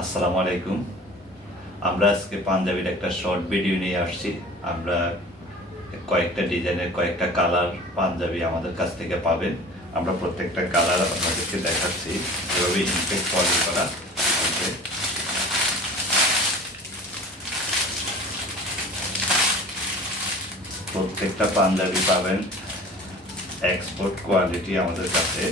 আসসালামু আলাইকুম। আমরা আজকে পাঞ্জাবির একটা শর্ট ভিডিও নিয়ে আসছি। আমরা কয়েকটা ডিজাইনের কয়েকটা কালার পাঞ্জাবি আমাদের কাছ থেকে পাবেন। আমরা প্রত্যেকটা কালার আপনাদেরকে দেখাচ্ছি এভাবে ইনটেক ফলো করা হবে। প্রত্যেকটা পাঞ্জাবি পাবেন এক্সপোর্ট কোয়ালিটি আমাদের কাছে।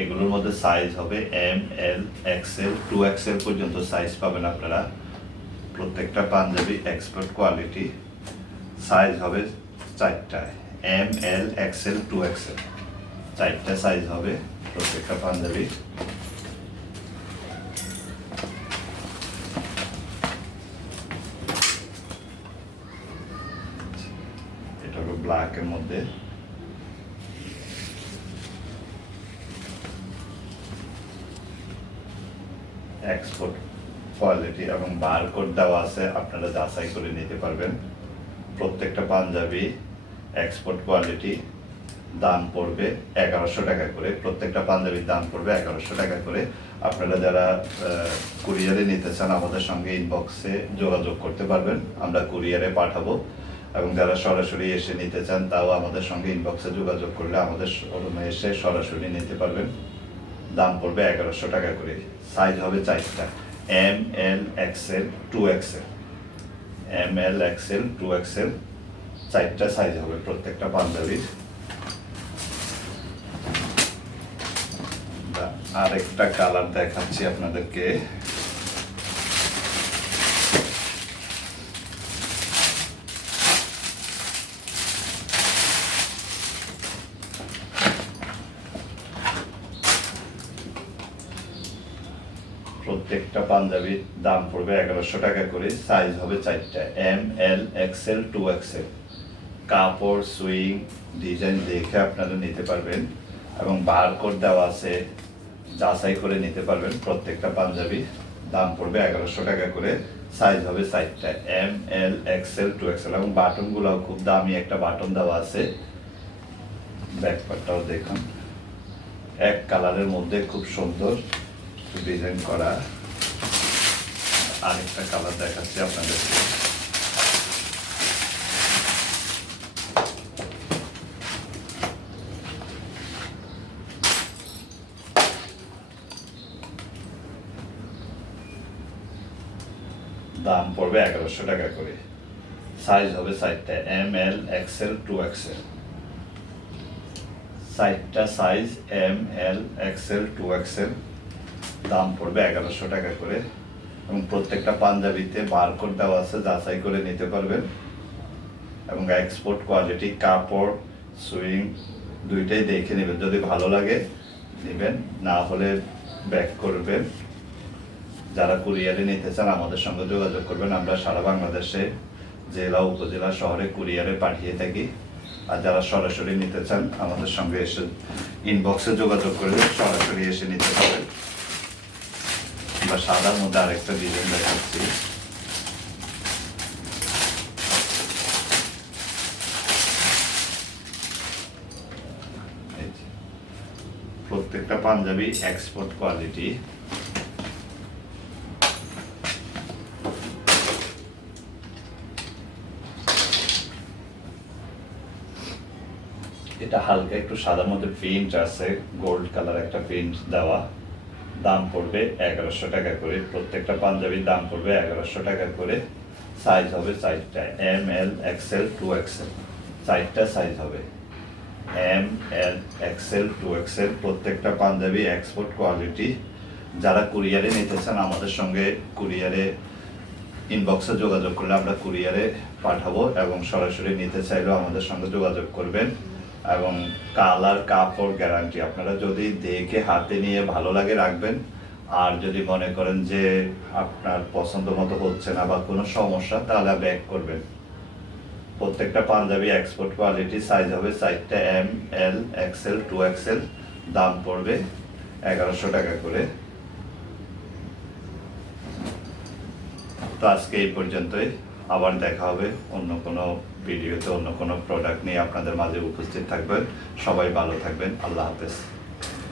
এগুলোর মধ্যে সাইজ হবে এম, এল, এক্সেল, 2XL পর্যন্ত সাইজ পাবেন আপনারা। প্রত্যেকটা পাঞ্জাবি এক্সপোর্ট কোয়ালিটি। সাইজ হবে চারটা, এম, এল, এক্সেল, 2XL, চারটা সাইজ হবে প্রত্যেকটা পাঞ্জাবি। এটা হলো ব্ল্যাকের মধ্যে। এক্সপোর্ট কোয়ালিটি এবং বারকোড দেওয়া আছে, আপনারা যাচাই করে নিতে পারবেন। প্রত্যেকটা পাঞ্জাবি এক্সপোর্ট কোয়ালিটি। দাম পড়বে 1100 টাকা করে। প্রত্যেকটা পাঞ্জাবির দাম পড়বে 1100 টাকা করে। আপনারা যারা কুরিয়ারে নিতে চান আমাদের সঙ্গে ইনবক্সে যোগাযোগ করতে পারবেন, আমরা কুরিয়ারে পাঠাবো। এবং যারা সরাসরি এসে নিতে চান তাও আমাদের সঙ্গে ইনবক্সে যোগাযোগ করলে আমাদের শোরুমে এসে সরাসরি নিতে পারবেন। দাম পড়বে 1100 টাকা করে। সাইজ হবে চারটা, এম, এল, এক্সেল, 2XL। এম, এল, এক্সেল, 2XL, চারটা সাইজ হবে প্রত্যেকটা পাঞ্জাবির। আরেকটা কালার দেখাচ্ছি আপনাদেরকে। প্রত্যেকটা পাঞ্জাবির দাম পড়বে 1100 টাকা করে। সাইজ হবে চারটা, এম, এল, এক্সেল, 2XL। কাপড়, সুইং, ডিজাইন দেখে আপনারা নিতে পারবেন এবং বারকোড দেওয়া আছে, যাচাই করে নিতে পারবেন। প্রত্যেকটা পাঞ্জাবি দাম পড়বে 1100 টাকা করে। সাইজ হবে চারটা, এম, এল, এক্সেল, 2XL। এবং বাটনগুলোও খুব দামি একটা বাটন দেওয়া আছে। ব্যাকপার্টটাও দেখুন, এক কালারের মধ্যে খুব সুন্দর ডিজাইন করা। আরেকটা কালার দেখাচ্ছি আপনাদেরকে। দাম পড়বে 1100 টাকা করে। সাইজ হবে চারটা, এম, এল, এক্সেল, 2XL। চারটা সাইজ, এম, এল, এক্সেল, 2XL। দাম পড়বে 1100 টাকা করে। এবং প্রত্যেকটা পাঞ্জাবিতে বারকোড দেওয়া আছে, যাচাই করে নিতে পারবেন। এবং এক্সপোর্ট কোয়ালিটি, কাপড়, সুইং দুইটাই দেখে নেবেন। যদি ভালো লাগে নেবেন, না হলে ব্যাক করবেন। যারা কুরিয়ারে নিতে চান আমাদের সঙ্গে যোগাযোগ করবেন। আমরা সারা বাংলাদেশে জেলা, উপজেলা, শহরে কুরিয়ারে পাঠিয়ে থাকি। আর যারা সরাসরি নিতে চান আমাদের সঙ্গে এসে ইনবক্সে যোগাযোগ করবেন, সরাসরি এসে নিতে পারবেন। আমরা সাদার মধ্যে আরেকটা ডিজাইন দেখাচ্ছি। প্রত্যেকটা পাঞ্জাবি এক্সপোর্ট কোয়ালিটি। এটা হালকা একটু সাদার মধ্যে প্রিন্ট আছে, গোল্ড কালার একটা প্রিন্ট দেওয়া। দাম পড়বে 1100 টাকা করে। প্রত্যেকটা পাঞ্জাবির দাম পড়বে 1100 টাকা করে। সাইজ হবে চারটা, এম, এল, এক্সেল, 2XL। চারটা সাইজ হবে, এম, এল, এক্সেল, 2XL। প্রত্যেকটা পাঞ্জাবি এক্সপোর্ট কোয়ালিটি। যারা কুরিয়ারে নিতে চান আমাদের সঙ্গে কুরিয়ারে ইনবক্সে যোগাযোগ করলে আমরা কুরিয়ারে পাঠাবো। এবং সরাসরি নিতে চাইলেও আমাদের সঙ্গে যোগাযোগ করবেন। এবং কালার, কাপড় গ্যারান্টি। আপনারা যদি দেখে হাতে নিয়ে ভালো লাগে রাখবেন। আর যদি মনে করেন যে আপনার পছন্দ মতো হচ্ছে না বা কোনো সমস্যা, তাহলে ব্যাক করবেন। প্রত্যেকটা পাঞ্জাবি এক্সপোর্ট কোয়ালিটি। সাইজ হবে চারটা, এম, এল, এক্সেল, 2XL। দাম পড়বে 1100 টাকা করে। তো আজকে এই পর্যন্তই, আবার দেখা হবে অন্য কোনো ভিডিওতে, অন্য কোনো প্রোডাক্ট নিয়ে আপনাদের মাঝে উপস্থিত থাকবেন। সবাই ভালো থাকবেন, আল্লাহ হাফেজ।